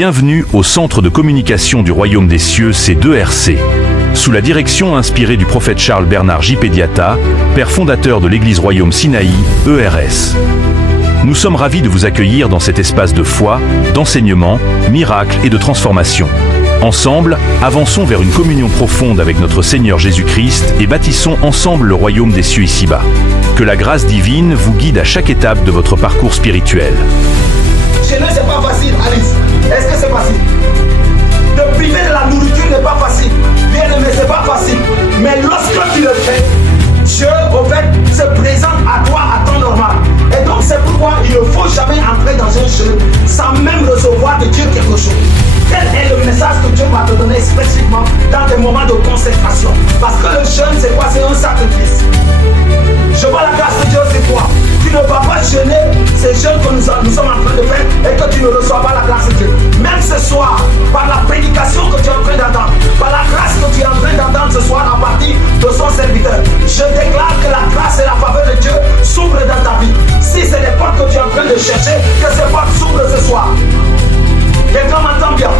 Bienvenue au Centre de communication du Royaume des Cieux C2RC. Sous la direction inspirée du prophète Charles Bernard J. Pédiata, père fondateur de l'Église Royaume Sinaï, ERS. Nous sommes ravis de vous accueillir dans cet espace de foi, d'enseignement, miracle et de transformation. Ensemble, avançons vers une communion profonde avec notre Seigneur Jésus-Christ et bâtissons ensemble le royaume des cieux ici-bas. Que la grâce divine vous guide à chaque étape de votre parcours spirituel. Jeûner, c'est pas facile, Alice. Est-ce que c'est facile? Te priver de la nourriture n'est pas facile. Bien aimé, c'est pas facile. Mais lorsque tu le fais, Dieu, au fait, se présente à toi à temps normal. Et donc, c'est pourquoi il ne faut jamais entrer dans un jeûne sans même recevoir de Dieu quelque chose. Quel est le message que Dieu va te donner spécifiquement dans des moments de consécration? Parce que le jeûne, c'est quoi? C'est un sacrifice. Je vois la grâce de Dieu sur toi. Tu ne vas pas jeûner ces jeûnes que nous sommes en train de faire et que tu ne reçois pas la grâce de Dieu. Même ce soir, par la prédication que tu es en train d'entendre, par la grâce que tu es en train d'entendre ce soir à partir de son serviteur, je déclare que la grâce et la faveur de Dieu s'ouvrent dans ta vie. Si c'est les portes que tu es en train de chercher, que ces portes s'ouvrent ce soir. Quelqu'un m'entend bien.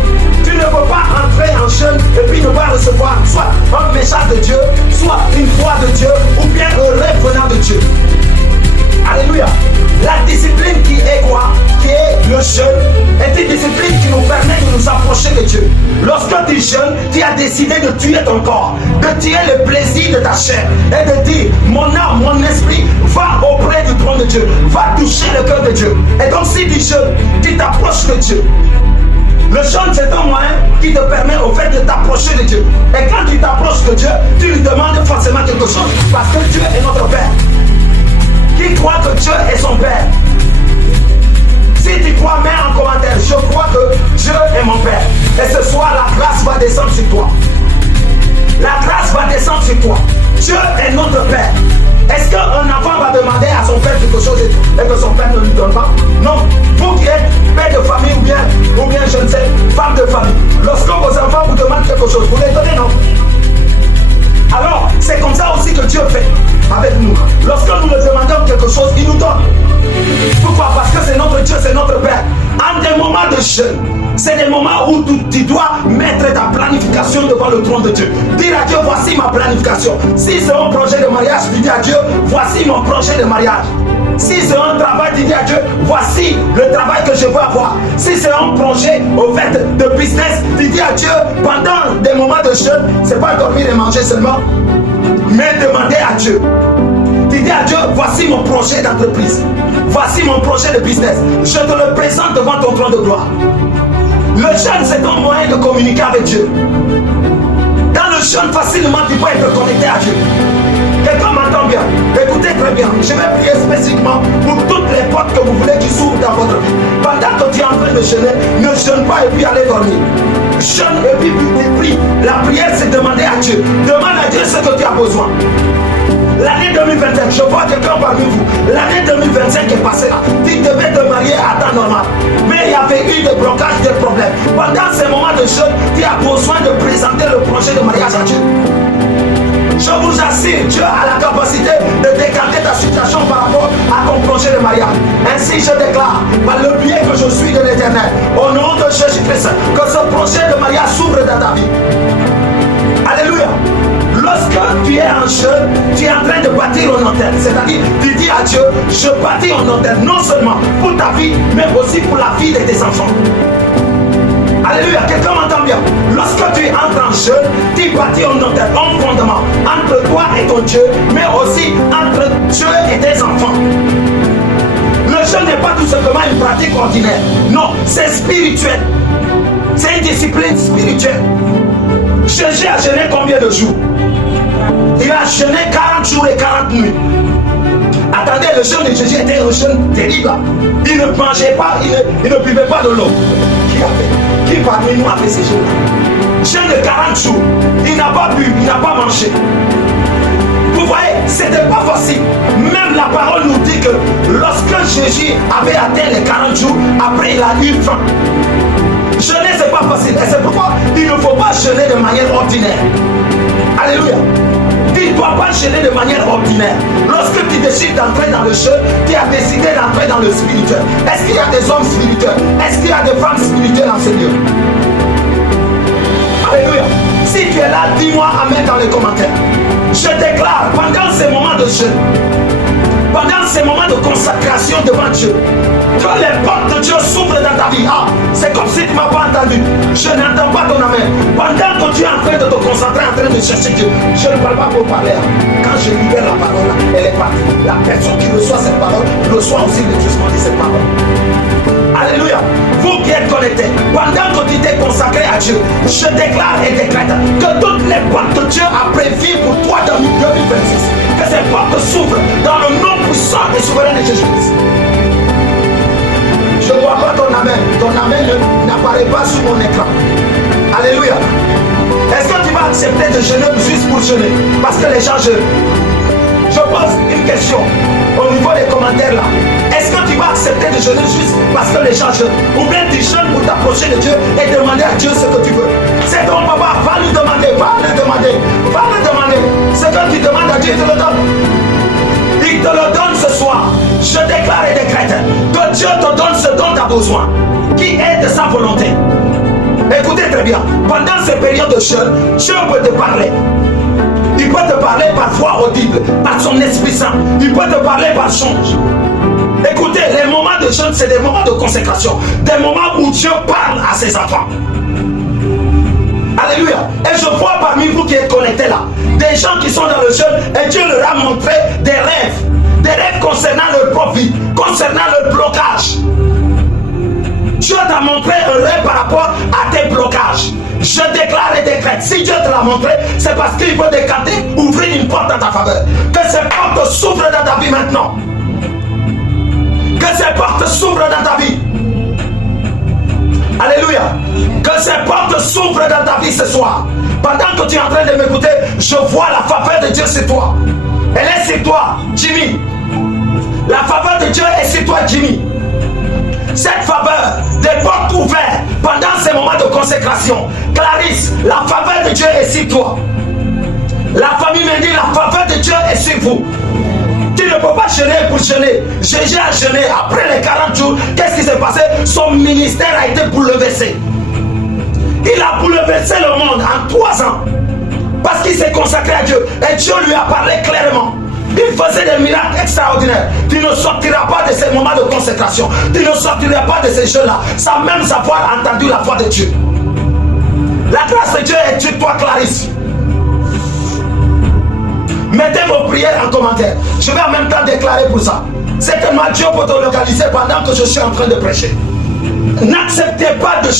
Tu ne peux pas entrer en jeûne et puis ne pas recevoir soit un message de Dieu, soit une foi de Dieu, ou bien un rêve venant de Dieu. Alléluia. La discipline qui est quoi? Qui est le jeûne, est une discipline qui nous permet de nous approcher de Dieu. Lorsque tu jeûnes, tu as décidé de tuer ton corps, de tuer le plaisir de ta chair et de dire, mon âme, mon esprit va auprès du trône de Dieu, va toucher le cœur de Dieu. Et donc si tu jeûnes, tu t'approches de Dieu. Le jeûne, c'est un moyen qui te permet au fait de t'approcher de Dieu. Et quand tu t'approches de Dieu, tu lui demandes forcément quelque chose parce que Dieu est notre Père. Qui croit que Dieu est son Père? Si tu crois, mets en commentaire, je crois que Dieu est mon Père. Et ce soir, la grâce va descendre sur toi. La grâce va descendre sur toi. Dieu est notre Père. Est-ce qu'un enfant va demander à son père quelque chose et que son père ne lui donne pas? Non. Vous qui êtes père de famille ou bien je ne sais, femme de famille, lorsque vos enfants vous demandent quelque chose, vous les donnez, non? Alors, c'est comme ça aussi que Dieu fait avec nous. Lorsque nous lui demandons quelque chose, il nous donne. Pourquoi? Parce que c'est notre Dieu, c'est notre Père. En des moments de jeûne, c'est des moments où tu dois mettre ta planification devant le trône de Dieu. Dire à Dieu, voici ma planification. Si c'est un projet de mariage, tu dis à Dieu, voici mon projet de mariage. Si c'est un travail, tu dis à Dieu, voici le travail que je veux avoir. Si c'est un projet au fait de business, tu dis à Dieu, pendant des moments de jeûne, c'est pas dormir et manger seulement, mais demander à Dieu. Tu dis à Dieu, voici mon projet d'entreprise. Voici mon projet de business. Je te le présente devant ton trône de gloire. Le jeûne, c'est un moyen de communiquer avec Dieu. Dans le jeûne, facilement, tu peux être connecté à Dieu. Quelqu'un m'entend bien? Écoutez très bien. Je vais prier spécifiquement pour toutes les portes que vous voulez qui s'ouvrent dans votre vie. Pendant que tu es en train de jeûner, ne jeûne pas et puis allez dormir. Jeûne et puis prie. La prière, c'est demander à Dieu. Demande à Dieu ce que tu as besoin. L'année 2025, je vois quelqu'un parmi vous. L'année 2025 est passée là. Tu devais te marier à temps normal. Mais il y avait eu des blocages, des problèmes. Pendant ces moments de jeûne, tu as besoin de présenter le projet de mariage à Dieu. Je vous assure, Dieu a la capacité de décanter ta situation par rapport à ton projet de mariage. Ainsi, je déclare, par le biais que je suis de l'Éternel, au nom de Jésus-Christ, que ce projet de mariage s'ouvre dans ta vie. Alléluia. Lorsque tu es en jeûne, tu es en train de bâtir un hôtel. C'est-à-dire, tu dis à Dieu, je bâtis un hôtel non seulement pour ta vie, mais aussi pour la vie de tes enfants. Alléluia, quelqu'un m'entend bien. Lorsque tu entres en jeûne, tu bâtis un hôtel, un fondement entre toi et ton Dieu, mais aussi entre Dieu et tes enfants. Le jeûne n'est pas tout simplement une pratique ordinaire. Non, c'est spirituel. C'est une discipline spirituelle. Jésus a jeûné combien de jours? Il a jeûné 40 jours et 40 nuits. Attendez, le jeûne de Jésus était un jeûne terrible. Il ne mangeait pas, il ne buvait pas de l'eau. Qui parmi nous a fait ces jeûnes-là? Jeûne de 40 jours. Il n'a pas bu, il n'a pas mangé. Vous voyez, c'était pas facile. Même la parole nous dit que lorsque Jésus avait atteint les 40 jours, après il a eu faim. Jeûner, c'est pas facile. Et c'est pourquoi il ne faut pas jeûner de manière ordinaire. Alléluia. Dis ne dois pas jeûner de manière ordinaire. Lorsque tu décides d'entrer dans le jeûne, tu as décidé d'entrer dans le spirituel. Est-ce qu'il y a des hommes spirituels? Est-ce qu'il y a des femmes spirituelles en ce lieu? Alléluia. Si tu es là, dis-moi amen dans les commentaires. Je déclare, pendant ces moments de jeûne, pendant ces moments de consacration devant Dieu, que les portes de Dieu s'ouvrent dans ta vie. Ah, c'est comme si tu ne m'as pas entendu. Je n'entends pas ton amen. Pendant que tu es en train de te concentrer, en train de chercher Dieu, je ne parle pas pour parler. Quand je libère la parole, elle est partie. La personne qui reçoit cette parole reçoit aussi le jugement de cette parole. Alléluia. Vous qui êtes connectés, pendant que tu t'es consacré à Dieu, je déclare et décrète que toutes les portes que Dieu a prévues pour toi dans 2026, que ces portes s'ouvrent dans le nom puissant et souverain de Jésus-Christ. Je ne vois pas ton amen. Ton amen n'apparaît pas sur mon écran. Alléluia. Est-ce que tu vas accepter de jeûner juste pour jeûner? Parce que les gens jeûnent. Je pose une question au niveau des commentaires là. Est-ce que tu vas accepter de jeûner juste parce que les gens jeûnent? Ou bien tu jeûnes pour t'approcher de Dieu et demander à Dieu ce que tu veux? C'est ton papa, va lui demander, va lui demander, va lui demander. Ce que tu demandes à Dieu, il te le donne. Il te le donne ce soir. Je déclare et décrète que Dieu te donne ce dont tu as besoin, qui est de sa volonté. Écoutez très bien, pendant ces périodes de jeûne, Dieu peut te parler. Il peut te parler par voix audible, par son Esprit Saint. Il peut te parler par songe. Écoutez, les moments de jeûne, c'est des moments de consécration. Des moments où Dieu parle à ses enfants. Alléluia. Et je vois parmi vous qui êtes connectés là, des gens qui sont dans le jeûne et Dieu leur a montré des rêves concernant leur propre vie, concernant leur blocage. Dieu t'a montré un rêve par rapport à tes blocages. Je déclare et décrète, si Dieu te l'a montré, c'est parce qu'il veut décanter, ouvrir une porte dans ta faveur. Que ces portes s'ouvrent dans ta vie maintenant. Que ces portes s'ouvrent dans ta vie. Alléluia. Que ces portes s'ouvrent dans ta vie ce soir. Pendant que tu es en train de m'écouter, je vois la faveur de Dieu sur toi. Elle est sur toi, Jimmy. La faveur de Dieu est sur toi, Jimmy. Cette faveur, des portes ouvertes pendant ces moments de consécration. Clarisse, la faveur de Dieu est sur toi. La famille me dit, la faveur de Dieu est sur vous. Tu ne peux pas jeûner pour jeûner. Jésus a jeûné après les 40 jours. Qu'est-ce qui s'est passé? Son ministère a été bouleversé. Il a bouleversé le monde en 3 ans. Parce qu'il s'est consacré à Dieu. Et Dieu lui a parlé clairement. Il faisait des miracles extraordinaires. Tu ne sortiras pas de ces moments de consécration. Tu ne sortiras pas de ces jeux-là sans même avoir entendu la voix de Dieu. La grâce de Dieu est sur toi, Clarisse. Mettez vos prières en commentaire. Je vais en même temps déclarer pour ça. Certainement Dieu peut te localiser pendant que je suis en train de prêcher. N'acceptez pas de